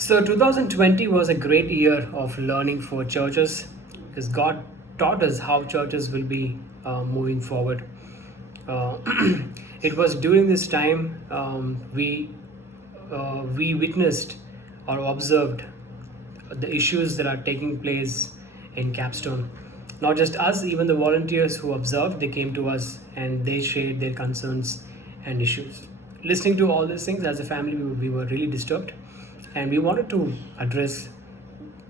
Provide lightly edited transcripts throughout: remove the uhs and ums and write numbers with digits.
So 2020 was a great year of learning for churches because God taught us how churches will be moving forward. Uh, it was during this time we witnessed or observed the issues that are taking place in Capstone. Not just us, even the volunteers who observed, they came to us and they shared their concerns and issues. Listening to all these things as a family, we were really disturbed and we wanted to address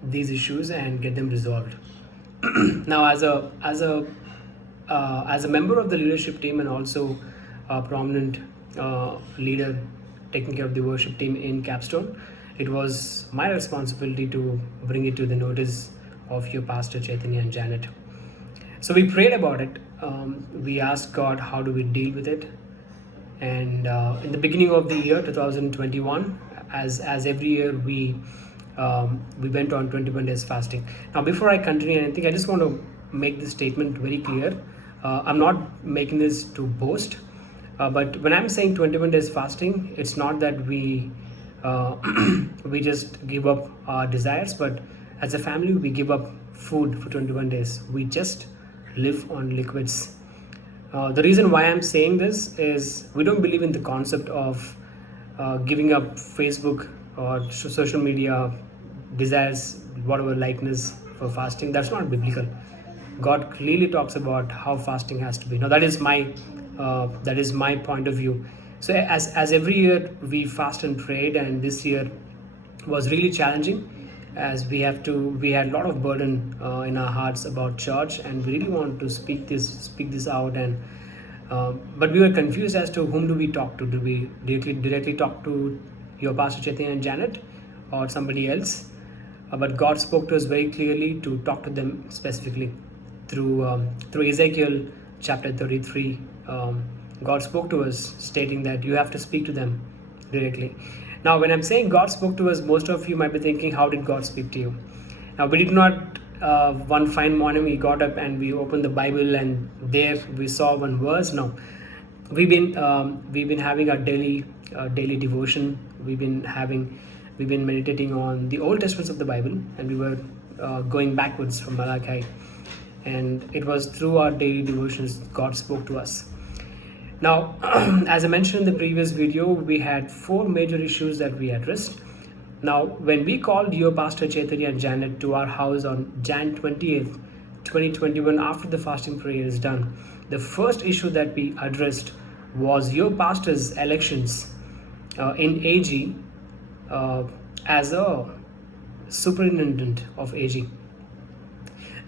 these issues and get them resolved. Now, as a member of the leadership team and also a prominent leader taking care of the worship team in Capstone, it was my responsibility to bring it to the notice of your pastor Chaitanya and Janet. So we prayed about it. We asked God, how do we deal with it? And in the beginning of the year 2021, as every year we went on 21 days fasting. Now, before I continue anything, I just want to make this statement very clear. I'm not making this to boast, but when I'm saying 21 days fasting, it's not that we we just give up our desires, but as a family, we give up food for 21 days. We just live on liquids. The reason why I'm saying this is we don't believe in the concept of giving up Facebook or social media desires, whatever likeness for fasting. That's not biblical. God clearly talks about how fasting has to be. Now that is my point of view. So as every year we fast and prayed, and this year was really challenging as we had a lot of burden in our hearts about church, and we really want to speak this out, and but we were confused as to whom do we talk to. Do we directly talk to your pastor Chaitanya and Janet or somebody else? But God spoke to us very clearly to talk to them specifically through Ezekiel chapter 33. God spoke to us stating that you have to speak to them directly. Now, when I'm saying God spoke to us, most of you might be thinking, how did God speak to you? Now, we did not, one fine morning we got up and we opened the Bible and there we saw one verse. No, we've been having our daily devotion. We've been meditating on the Old Testaments of the Bible, and we were going backwards from Malachi. And it was through our daily devotions God spoke to us. Now, as I mentioned in the previous video, we had 4 major issues that we addressed. Now, when we called your pastor Chaitanya and Janet to our house on Jan 20th, 2021, after the fasting prayer is done, the first issue that we addressed was your pastor's elections in AG as a superintendent of AG.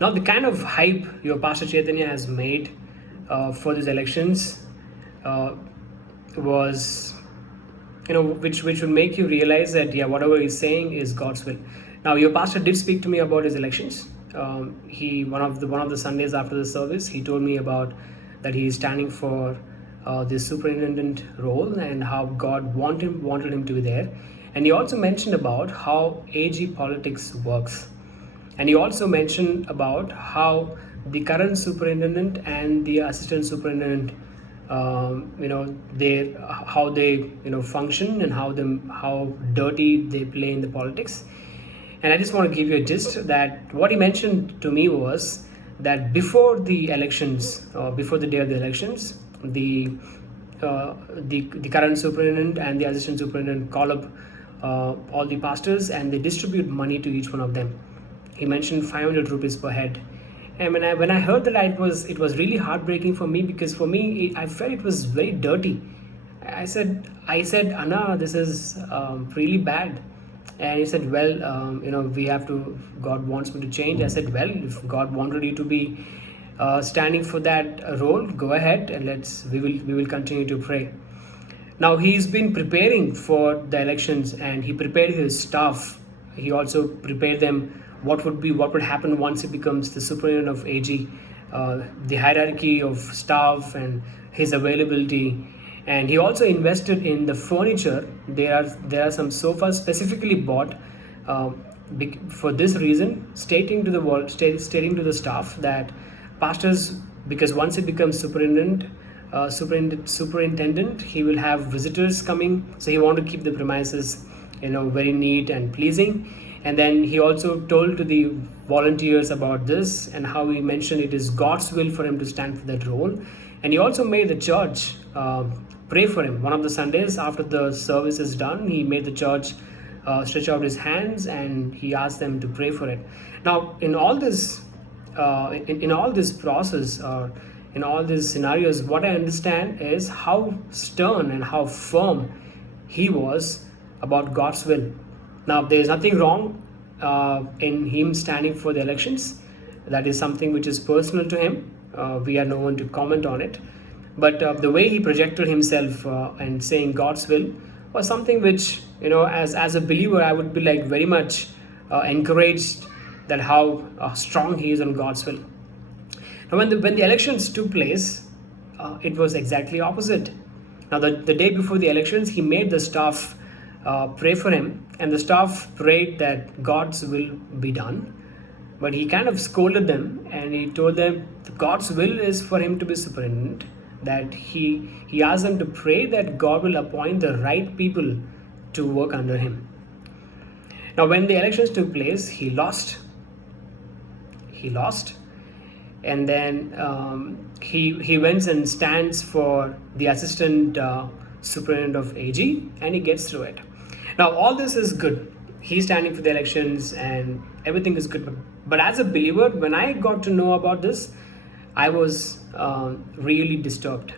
Now, the kind of hype your pastor Chaitanya has made for these elections was, which would make you realize that whatever he's saying is God's will. Now, your pastor did speak to me about his elections. He one of the Sundays after the service, he told me about that he is standing for this superintendent role and how God wanted him to be there. And he also mentioned about how AG politics works. And he also mentioned about how the current superintendent and the assistant superintendent, how they function and how dirty they play in the politics. And I just want to give you a gist that what he mentioned to me was that before the elections, before the day of the elections, the current superintendent and the assistant superintendent call up all the pastors and they distribute money to each one of them. He mentioned 500 rupees per head. And when I heard that, it was really heartbreaking for me, because for me I felt it was very dirty. I said Anna, this is really bad. And he said, well, we have to, God wants me to change. I said, well, if God wanted you to be standing for that role, go ahead and we will continue to pray. Now, he's been preparing for the elections and he prepared his staff. He also prepared them what would happen once he becomes the superintendent of AG, the hierarchy of staff and his availability. And he also invested in the furniture. There are some sofas specifically bought for this reason, stating to the staff that pastors, because once he becomes superintendent, he will have visitors coming, so he want to keep the premises very neat and pleasing. And then he also told to the volunteers about this and how he mentioned it is God's will for him to stand for that role. And he also made the church pray for him. One of the Sundays after the service is done, he made the church stretch out his hands and he asked them to pray for it. Now, in all this, in all this process, in all these scenarios, what I understand is how stern and how firm he was about God's will. Now, there is nothing wrong in him standing for the elections. That is something which is personal to him. We are no one to comment on it. But the way he projected himself and saying God's will was something which, as a believer, I would be like very much encouraged that how strong he is on God's will. Now, when the elections took place, it was exactly opposite. Now, the day before the elections, he made the staff pray for him, and the staff prayed that God's will be done. But he kind of scolded them, and he told them God's will is for him to be superintendent. That he asked them to pray that God will appoint the right people to work under him. Now, when the elections took place, he lost. And then he went and stands for the assistant superintendent of AG, and he gets through it. Now, all this is good. He's standing for the elections and everything is good. But as a believer, when I got to know about this, I was really disturbed.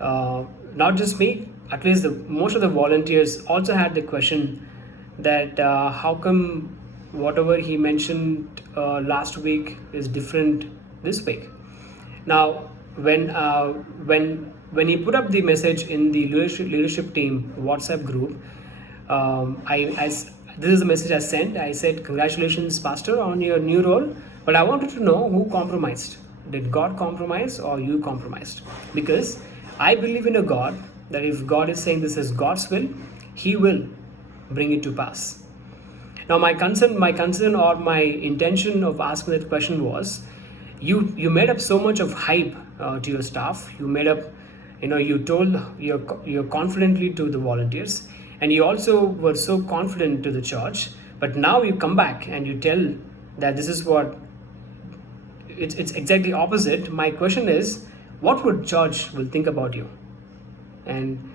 Not just me, at least most of the volunteers also had the question that how come whatever he mentioned last week is different this week. Now, when he put up the message in the leadership team WhatsApp group, this is the message I sent. I said, congratulations, Pastor, on your new role. But I wanted to know who compromised. Did God compromise or you compromised? Because I believe in a God that if God is saying this is God's will, He will bring it to pass. Now, my concern or my intention of asking that question was, you made up so much of hype to your staff. You made up, you told you're confidently to the volunteers, and you also were so confident to the church. But now you come back and you tell that this is what. It's exactly opposite. My question is, what would church will think about you? And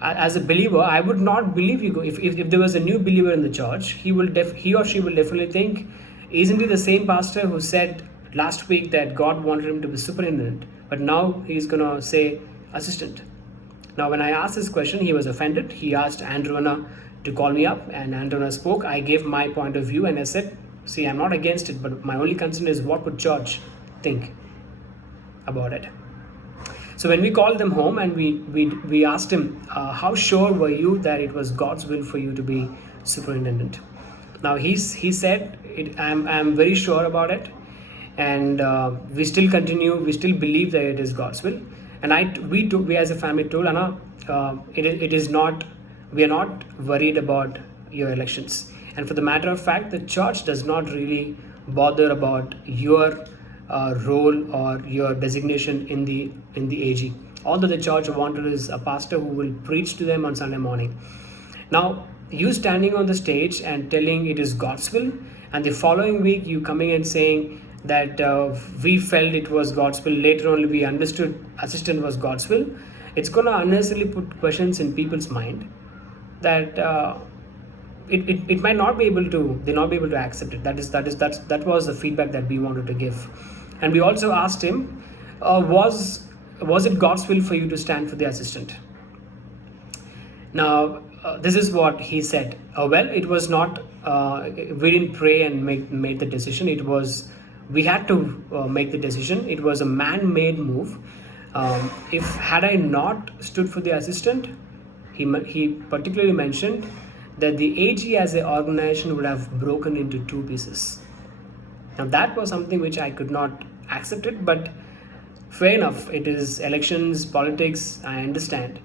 as a believer, I would not believe you. If there was a new believer in the church, he or she will definitely think, isn't he the same pastor who said last week that God wanted him to be superintendent, but now he's gonna say assistant? Now, when I asked this question, he was offended. He asked Androna to call me up, and Androna spoke. I gave my point of view, and I said, see, I'm not against it, but my only concern is what would church think about it. So when we called them home and we asked him, how sure were you that it was God's will for you to be superintendent? Now he said, I'm very sure about it, and we still believe that it is God's will. And we as a family told Anna, it is not, we are not worried about your elections. And for the matter of fact, the church does not really bother about your role or your designation in the AG. Although the church wanted is a pastor who will preach to them on Sunday morning. Now, you standing on the stage and telling it is God's will, and the following week you coming and saying that we felt it was God's will, later only we understood assistant was God's will, it's going to unnecessarily put questions in people's mind that it might not be able to, they'll not be able to accept it. That was the feedback that we wanted to give. And we also asked him, was it God's will for you to stand for the assistant? Now, this is what he said. Well, it was not, we didn't pray and made the decision. It was, we had to make the decision. It was a man-made move. If had I not stood for the assistant, he particularly mentioned that the AG as an organization would have broken into two pieces. Now that was something which I could not accept it, but fair enough. It is elections, politics, I understand.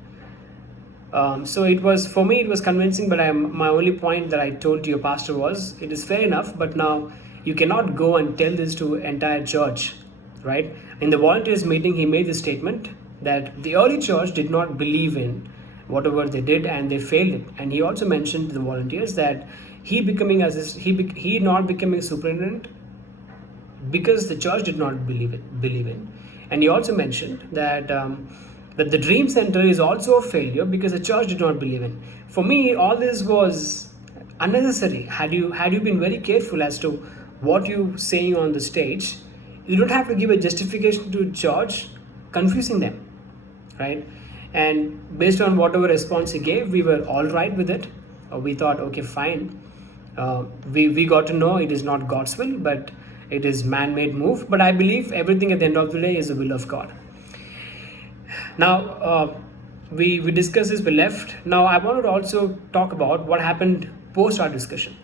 So it was, for me, it was convincing, but my only point that I told to your pastor was, it is fair enough, but now you cannot go and tell this to entire church, right? In the volunteers meeting, he made this statement that the early church did not believe in whatever they did, and they failed it. And he also mentioned to the volunteers that he not becoming a superintendent because the church did not believe in. And he also mentioned that that the dream center is also a failure because the church did not believe in. For me, all this was unnecessary. Had you been very careful as to what you saying on the stage, you don't have to give a justification to church confusing them, right? And based on whatever response he gave, we were all right with it. We thought, okay, fine. We got to know it is not God's will, but it is man-made move. But I believe everything at the end of the day is the will of God. Now, we discussed this, we left. Now, I wanted to also talk about what happened post our discussion.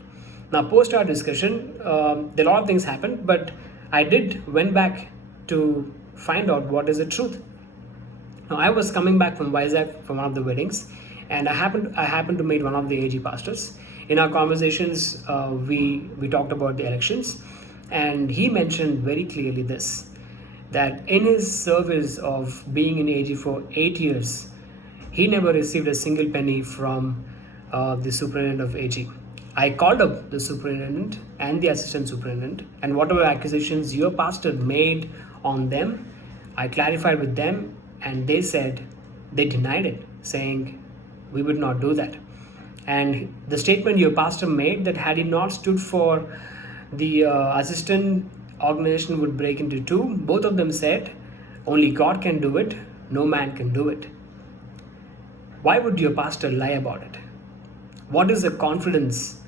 Now, post our discussion, there are a lot of things happened, but I went back to find out what is the truth. Now, I was coming back from Vizag from one of the weddings, and I happened to meet one of the AG pastors. In our conversations, we talked about the elections, and he mentioned very clearly this, that in his service of being in AG for 8 years, he never received a single penny from the superintendent of AG. I called up the superintendent and the assistant superintendent, and whatever accusations your pastor made on them, I clarified with them, and they denied it, saying we would not do that. And the statement your pastor made, that had he not stood for the assistant, organization would break into two. Both of them said only God can do it, no man can do it. Why would your pastor lie about it? What is the confidence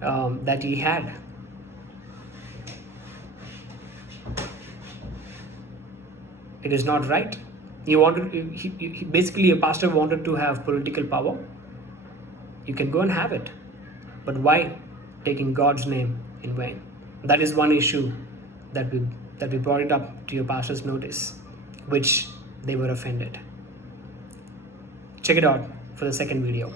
that he had? It is not right. Basically, a pastor wanted to have political power. You can go and have it, but why taking God's name in vain? That is one issue that we brought it up to your pastor's notice, which they were offended. Check it out for the second video.